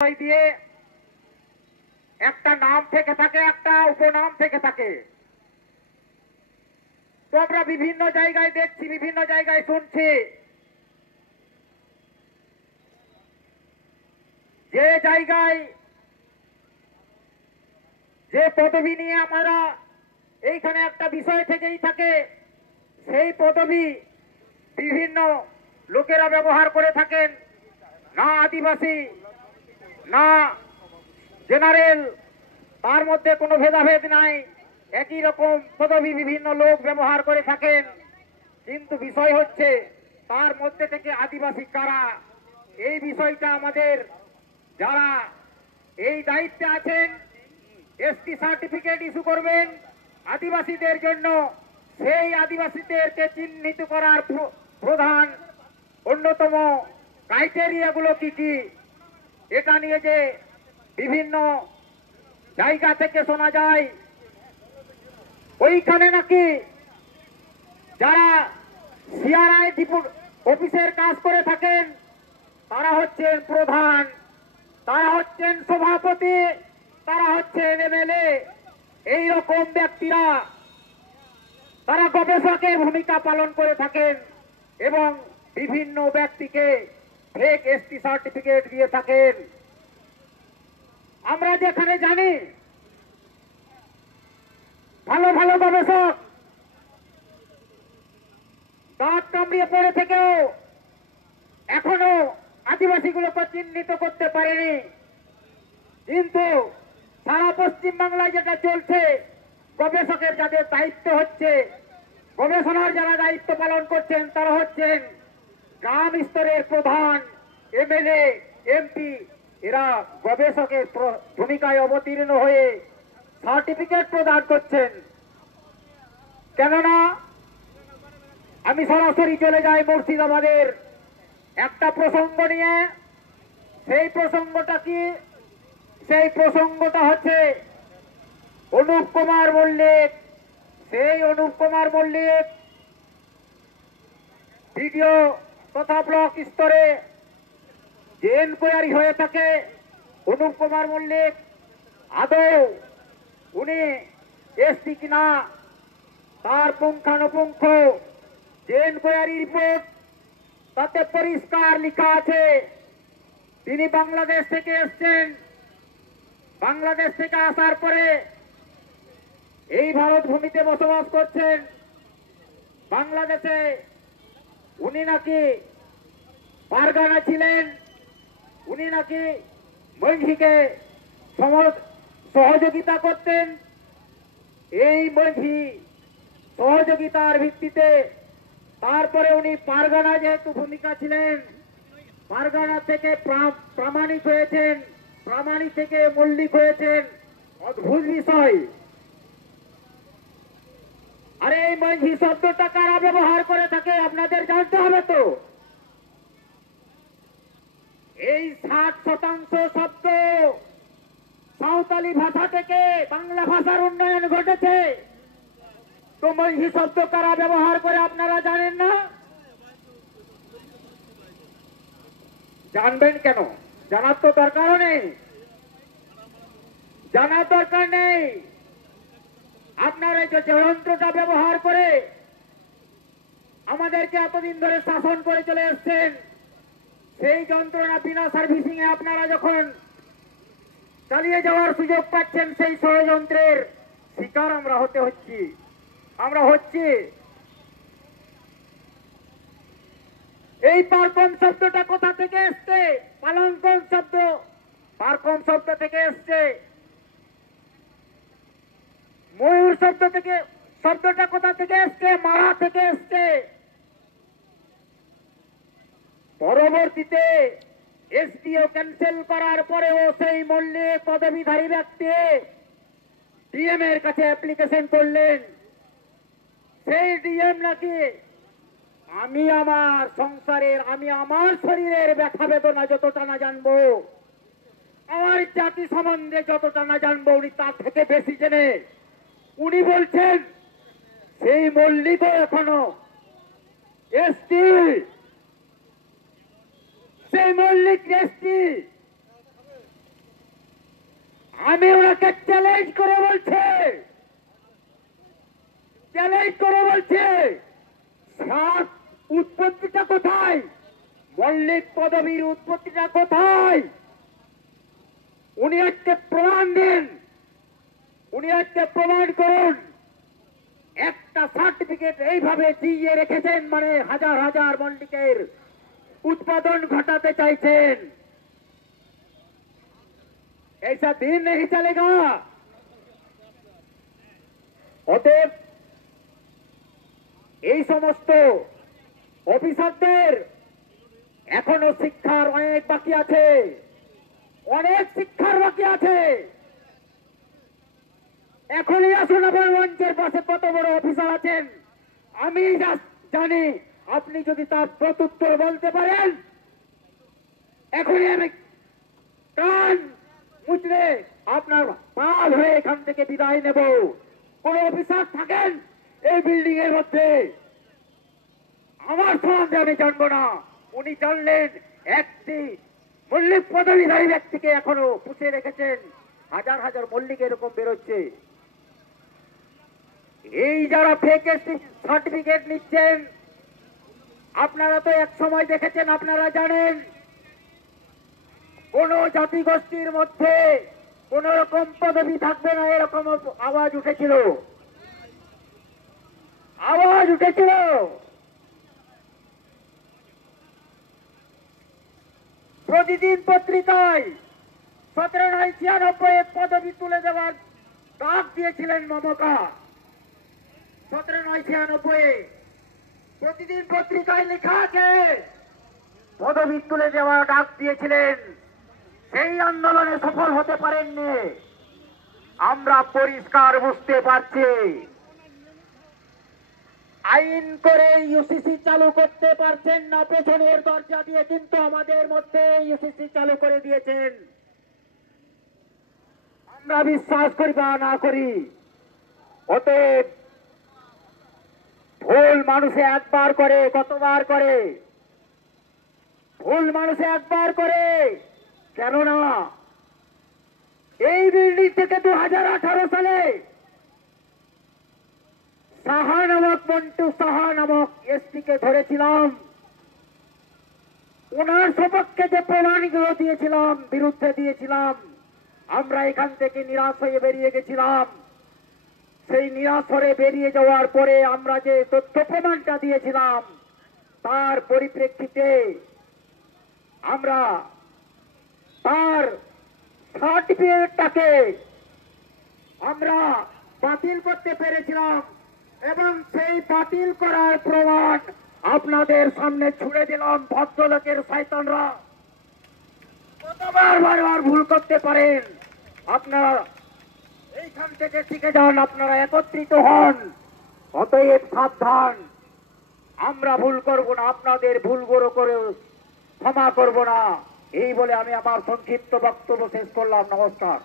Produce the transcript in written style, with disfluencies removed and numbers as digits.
দিয়ে একটা নাম থেকে থাকে, একটা উপনাম থেকে থাকে। তো আমরা বিভিন্ন জায়গায় দেখছি, বিভিন্ন জায়গায় শুনছি, যে জায়গায় যে পদবি নিয়ে আমরা এইখানে একটা বিষয় থেকেই থাকে, সেই পদবি বিভিন্ন লোকেরা ব্যবহার করে থাকেন। না আদিবাসী না জেনারেল, তার মধ্যে কোনো ভেদাভেদ নাই, একই রকম পদবি বিভিন্ন লোক ব্যবহার করে থাকেন। কিন্তু বিষয় হচ্ছে তার মধ্যে থেকে আদিবাসী কারা, এই বিষয়টা আমাদের যারা এই দায়িত্বে আছেন, এসটি সার্টিফিকেট ইস্যু করবেন আদিবাসীদের জন্য, সেই আদিবাসীদেরকে চিহ্নিত করার প্রধান অন্যতম ক্রাইটেরিয়াগুলো কি কি, এটা নিয়ে যে বিভিন্ন জায়গা থেকে শোনা যায় ওইখানে নাকি যারা সিআরআই অফিসের কাজ করে থাকেন তারা হচ্ছেন প্রধান, তারা হচ্ছেন সভাপতি, তারা হচ্ছেন এমএলএ, এইরকম ব্যক্তিরা তারা গবেষকের ভূমিকা পালন করে থাকেন এবং বিভিন্ন ব্যক্তিকে ফেক এসটি সার্টিফিকেট দিয়ে থাকেন। আমরা যেখানে জানি ভালো ভালো গবেষক দাঁত কামড়িয়ে পড়ে থেকেও এখনো আদিবাসীগুলোকে চিহ্নিত করতে পারেনি। কিন্তু সারা পশ্চিম বাংলায় যেটা চলছে, গবেষকের যাদের দায়িত্ব হচ্ছে, গবেষণার যারা দায়িত্ব পালন করছেন তারা হচ্ছেন গ্রাম স্তরের প্রধান, এমএলএ, এমপি, এরা গবেষকের ভূমিকায় অবতীর্ণ হয়ে সার্টিফিকেট প্রদান করছেন। কেননা আমি সরাসরি চলে যাই মুর্শিদাবাদের একটা প্রসঙ্গ নিয়ে। সেই প্রসঙ্গটা কি? সেই প্রসঙ্গটা হচ্ছে অনুপ কুমার মল্লিক। সেই অনুপ কুমার মল্লিক ভিডিও তথা ব্লক স্তরে যে এনকোয়ারি হয়ে থাকে, অনুপ কুমার মল্লিক আদৌ উনি এসটি কিনা তার পুঙ্খানুপুঙ্খ যে এনকোয়ারি রিপোর্ট, তাতে পরিষ্কার লেখা আছে তিনি বাংলাদেশ থেকে এসছেন। বাংলাদেশ থেকে আসার পরে এই ভারত ভূমিতে বসবাস করছেন। বাংলাদেশে উনি নাকি পারগানা ছিলেন, উনি নাকি মৈঝিকে সহযোগিতা করতেন। এই মৈঝি সহযোগিতার ভিত্তিতে তারপরে উনি পারগানা যেহেতু ভূমিকা ছিলেন, পারগানা থেকে প্রামাণিক হয়েছেন, প্রামাণিক থেকে মল্লিক হয়েছেন। অদ্ভুত বিষয়। আরে এই মৈঝি শব্দটা কারা ব্যবহার করে থাকে আপনাদের জানতে হবে তো। এই 60% শব্দ সাঁওতালি ভাষা থেকে বাংলা ভাষার উন্নয়ন ঘটেছে। তো মৈঝি শব্দ কারা ব্যবহার করে আপনারা জানেন না? জানবেন কেন? জানার তো দরকারও নেই, জানার দরকার নেই। আপনারা যে যন্ত্রটা ব্যবহার করে আমাদেরকে এতদিন ধরে শাসন করে চলে এসছেন, সেই যন্ত্রণা বিনা সার্ভিসিং এ আপনারা যখন চালিয়ে যাওয়ার সুযোগ পাচ্ছেন, সেই ষড়যন্ত্রের শিকার আমরা হচ্ছি। এই পারকম শব্দটা কোথা থেকে এসছে? পালঙ্কন শব্দ পারকম শব্দ থেকে এসছে। ময়ূর শব্দ থেকে, শব্দটা কোথা থেকে এসছে? মারা থেকে এসছে। পরবর্তীতে এসডিও ক্যান্সেল করার পরেও সেই মল্লিক পদবীধারী ব্যক্তি ডিএম এর কাছে অ্যাপ্লিকেশন করলেন। সেই ডিএম নাকি আমি আমার সংসারের, আমি আমার শরীরের ব্যথা বেদনা যতটা না জানবো, আমার জাতি সম্বন্ধে যতটা না জানবো, উনি তার থেকে বেশি জেনে উনি বলছেন সেই মল্লিকও এখনো এসটি, সেই মল্লিক এসটি। আমি ওনাকে চ্যালেঞ্জ করে বলছে সাত উৎপত্তিটা কোথায়, মল্লিক পদবীর উৎপত্তিটা কোথায়? উনি আজকে প্রমাণ দিন, উনি আজকে প্রমাণ করুন। একটা সার্টিফিকেট এইভাবে দিয়ে রেখেছেন, মানে হাজার হাজার মল্লিকের উৎপাদন ঘটাতে চাইছেন। ऐसा दिन नहीं चलेगा। অতএব এই সমস্ত অফিসারদের এখনো শিক্ষার অনেক বাকি আছে, অনেক শিক্ষার বাকি আছে। এখনই আসুন, আমার মঞ্চের পাশে কত বড় অফিসার আছেন আমি জানি। আপনি যদি তার প্রত্যুত্তর বলতে পারেন, এখনই আমি কান মুচড়ে আপনার পা ধরে এখান থেকে বিদায় নেব। কোন অফিসার থাকেন এই বিল্ডিং এর মধ্যে, আমার সম্বন্ধে আমি জানবো না। উনি জানলেন একটি মল্লিক পদবীধারী ব্যক্তিকে এখনো পুষে রেখেছেন। হাজার হাজার মল্লিক এরকম বেরোচ্ছে। এই যারা ফেক সার্টিফিকেট নিচ্ছেন, আপনারা তো এক সময় দেখেছেন, আপনারা জানেন কোন জাতিগোষ্ঠীর মধ্যে কোন রকম পদবি থাকবে না, এরকম আওয়াজ উঠেছিল। প্রতিদিন পত্রিকায় 1796 পদবি তুলে দেওয়ার ডাক দিয়েছিলেন মমতা। 1796 প্রতিদিন পত্রিকায় লেখা আছে, পদবি তুলে দেওয়ার ডাক দিয়েছিলেন। সেই আন্দোলনে সফল হতে পারেননি। আমরা পরিষ্কার বুঝতে পারছি, আইন করে ইউসিসি চালু করতে পারছেন না পেছনের দরজা দিয়ে, কিন্তু আমাদের মধ্যে ইউসিসি চালু করে দিয়েছেন। আমরা বিশ্বাস করি বা না করি, অতএব ভুল মানুষে একবার করে, কতবার করে? ভুল মানুষে একবার করে। কেননা এই বিল্ডিং থেকে 2018 সালে সাহা নামক মন্টু সাহা নামক এসপিকে ধরেছিলাম। ওনার সপক্ষে যে প্রমাণগুলো দিয়েছিলাম, বিরুদ্ধে দিয়েছিলাম, আমরা এখান থেকে নিরাশ হয়ে বেরিয়ে গেছিলাম। সেই নিরাশ হয়ে বেরিয়ে যাওয়ার পরে আমরা যে তথ্য প্রমাণটা দিয়েছিলাম, তার পরিপ্রেক্ষিতে আমরা তার সার্টিফিকেটটাকে আমরা বাতিল করতে পেরেছিলাম, এবং সেই বাতিল করার প্রমাণ আপনাদের সামনে ছুড়ে দিলাম। ভদ্রলোকের শয়তানরা কতবার বারবার ভুল করতে পারেন। আপনারা এইখান থেকে শিখে যান, আপনারা একত্রিত হন। অতএব সাবধান, আমরা ভুল করব না, আপনাদের ভুলগুলো করে ক্ষমা করব না। এই বলে আমি আমার সংক্ষিপ্ত বক্তব্য শেষ করলাম। নমস্কার।